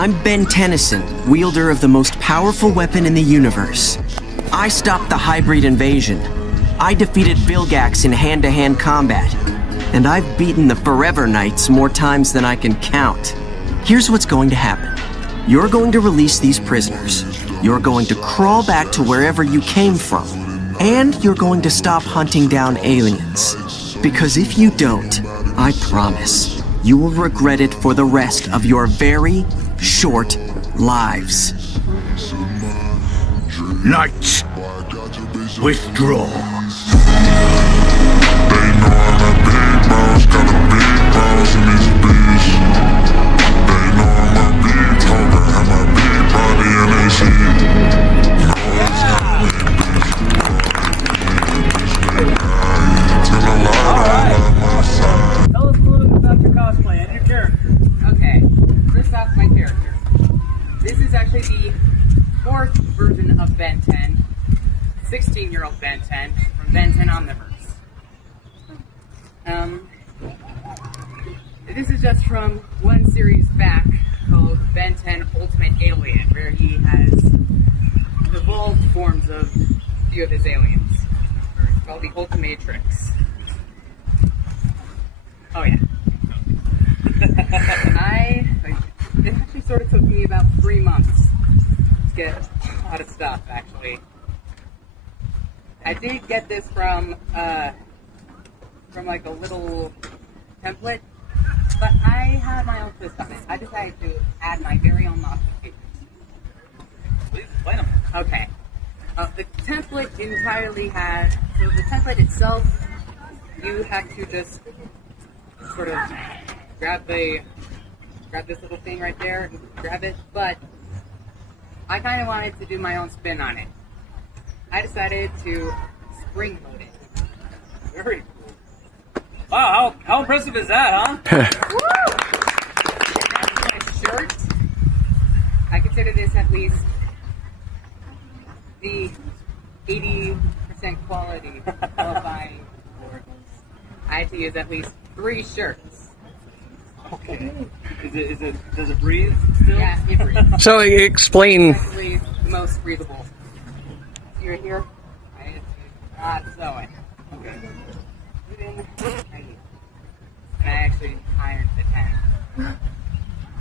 I'm Ben Tennyson, wielder of the most powerful weapon in the universe. I stopped the hybrid invasion. I defeated Vilgax in hand-to-hand combat. And I've beaten the Forever Knights more times than I can count. Here's what's going to happen. You're going to release these prisoners. You're going to crawl back to wherever you came from. And you're going to stop hunting down aliens. Because if you don't, I promise, you will regret it for the rest of your very short lives. Knights, withdraw. Tell us a little bit about your cosplay and your character. Okay, first off, my character. This is actually the 4th version of Ben 10, 16-year-old Ben 10 from Ben 10 Omniverse. This is just from one series back called Ben 10 Ultimate Alien, where he has evolved forms of a few of his aliens. It's called the Ultimatrix. Oh yeah. It actually sort of took me about 3 months to get a lot of stuff, actually. I did get this from like a little template, but I had my own twist on it. I decided to add my very own modifications. Please explain them. Okay. The template entirely has, so the template itself, you have to just sort of grab this little thing right there and grab it, but I kind of wanted to do my own spin on it. I decided to spring load it. Very cool. Wow, how impressive is that, huh? My shirt, I consider this at least the 80% quality qualifying for. I had to use at least 3 shirts. Okay. Does it breathe still? Yeah, it breathes. So explain. It's actually the most breathable. See right here? I had to sew it. Okay. And I actually ironed the 10.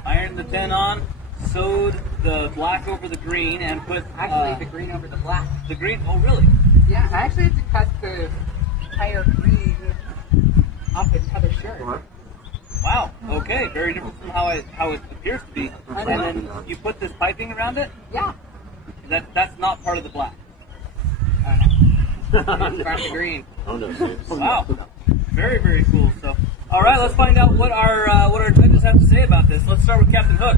Ironed the 10 on, sewed the black over the green, and put... Actually, the green over the black. The green? Oh, really? Yeah, I actually had to cut the entire green off the other shirt. Wow. Okay. Very different from how it appears to be. And then you put this piping around it? Yeah. That's not part of the black. It's part of the green. Oh no! Wow. Very, very cool. So, all right, let's find out what our judges have to say about this. Let's start with Captain Hook.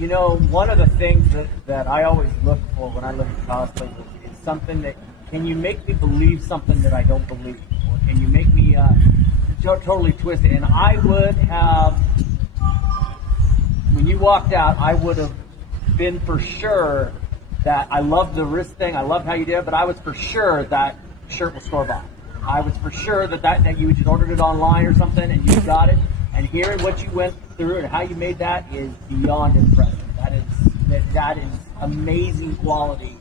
You know, one of the things that I always look for when I look at cosplay is something that, can you make me believe something that I don't believe? Or can you make me totally twist it? And I would have, when you walked out, I would have been for sure that I loved the wrist thing, I loved how you did it, but I was for sure that shirt was store-bought. I was for sure that you just ordered it online or something and you got it. And hearing what you went through and how you made that is beyond impressive. That is amazing quality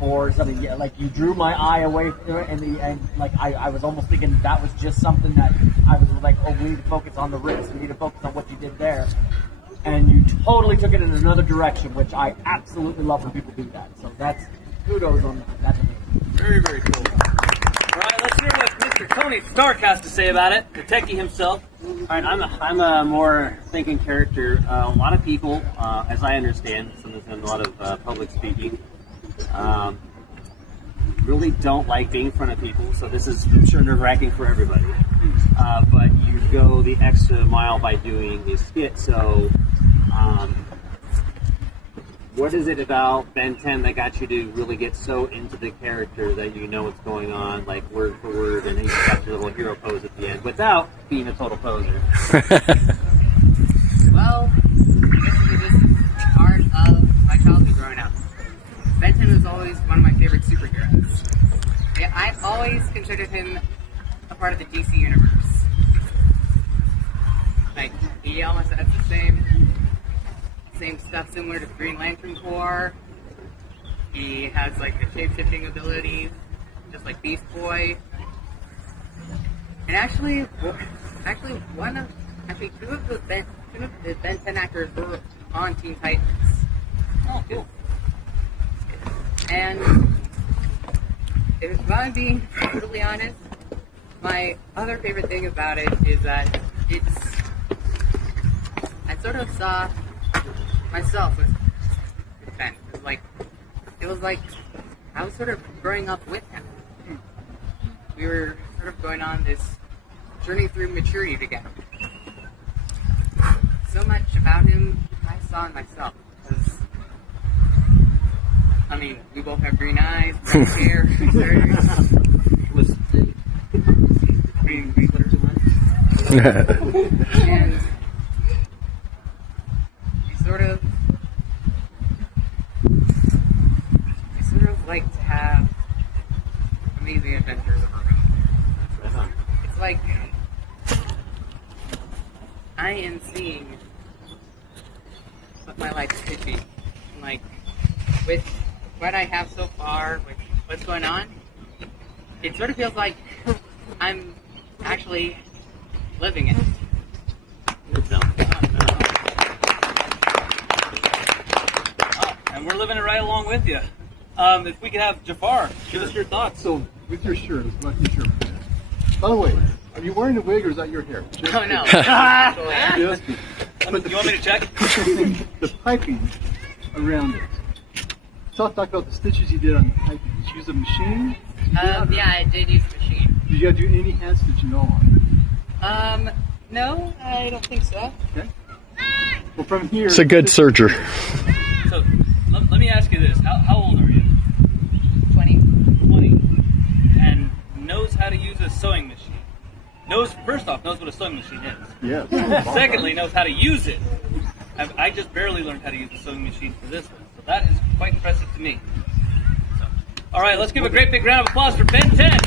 for something. Yeah, like you drew my eye away from it, and like I was almost thinking that was just something that I was like, oh, we need to focus on the wrist. We need to focus on what you did there. And you totally took it in another direction, which I absolutely love when people do that. So that's kudos on that. That's amazing. Very, very cool. All right, let's hear what Mr. Tony Stark has to say about it, the techie himself. All right, I'm a more thinking character. A lot of people, as I understand, someone's done a lot of public speaking, really don't like being in front of people. So this is, I'm sure, nerve-wracking for everybody. But you go the extra mile by doing a skit. So, what is it about Ben 10 that got you to really get so into the character that you know what's going on, like word for word, and you got your little hero pose at the end without being a total poser? Well, I guess it was just part of my childhood growing up. Ben 10 was always one of my favorite superheroes. I've always considered him a part of the DC universe. Like, he almost has the same similar to Green Lantern Corps. He has like the shape-shifting abilities, just like Beast Boy. And actually, two of the Ben 10 actors were on Teen Titans. Oh, cool. And if I'm being brutally honest, my other favorite thing about it is that I sort of saw myself with Ben. It was like I was sort of growing up with him. We were sort of going on this journey through maturity together. So much about him I saw in myself. Because, I mean, we both have green eyes, green hair, green glitter to and you sort of like to have amazing adventures of our own. It's like I am seeing what my life could be. Like, with what I have so far, with what's going on, it sort of feels like I'm actually living it. And we're living it right along with you. If we could have Jafar, give us your thoughts. So, with your shirt, what is your shirt? By the way, are you wearing a wig or is that your hair? Oh no. Just, but You want me to check? the piping around it. Talk about the stitches you did on the piping. Did you use a machine? Yeah, I did use a machine. Did you have to do any hand stitching at all? No, I don't think so. Okay. Well, from here... It's a good serger. So, let me ask you this. How old are you? 20. 20. And knows how to use a sewing machine. First off, knows what a sewing machine is. Yeah. Secondly, knows how to use it. I just barely learned how to use the sewing machine for this one. So that is quite impressive to me. So, all right, let's give a great big round of applause for Ben 10.